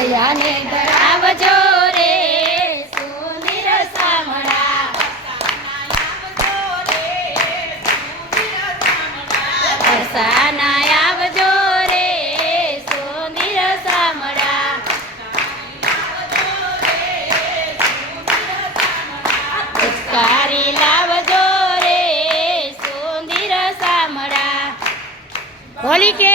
દયાને ધરાવજો રે સુંદર શામળા વરસાના આવજો રે સુંદર શામળા પિચકારી લાવજો રે સુંદર શામળા હોલી કે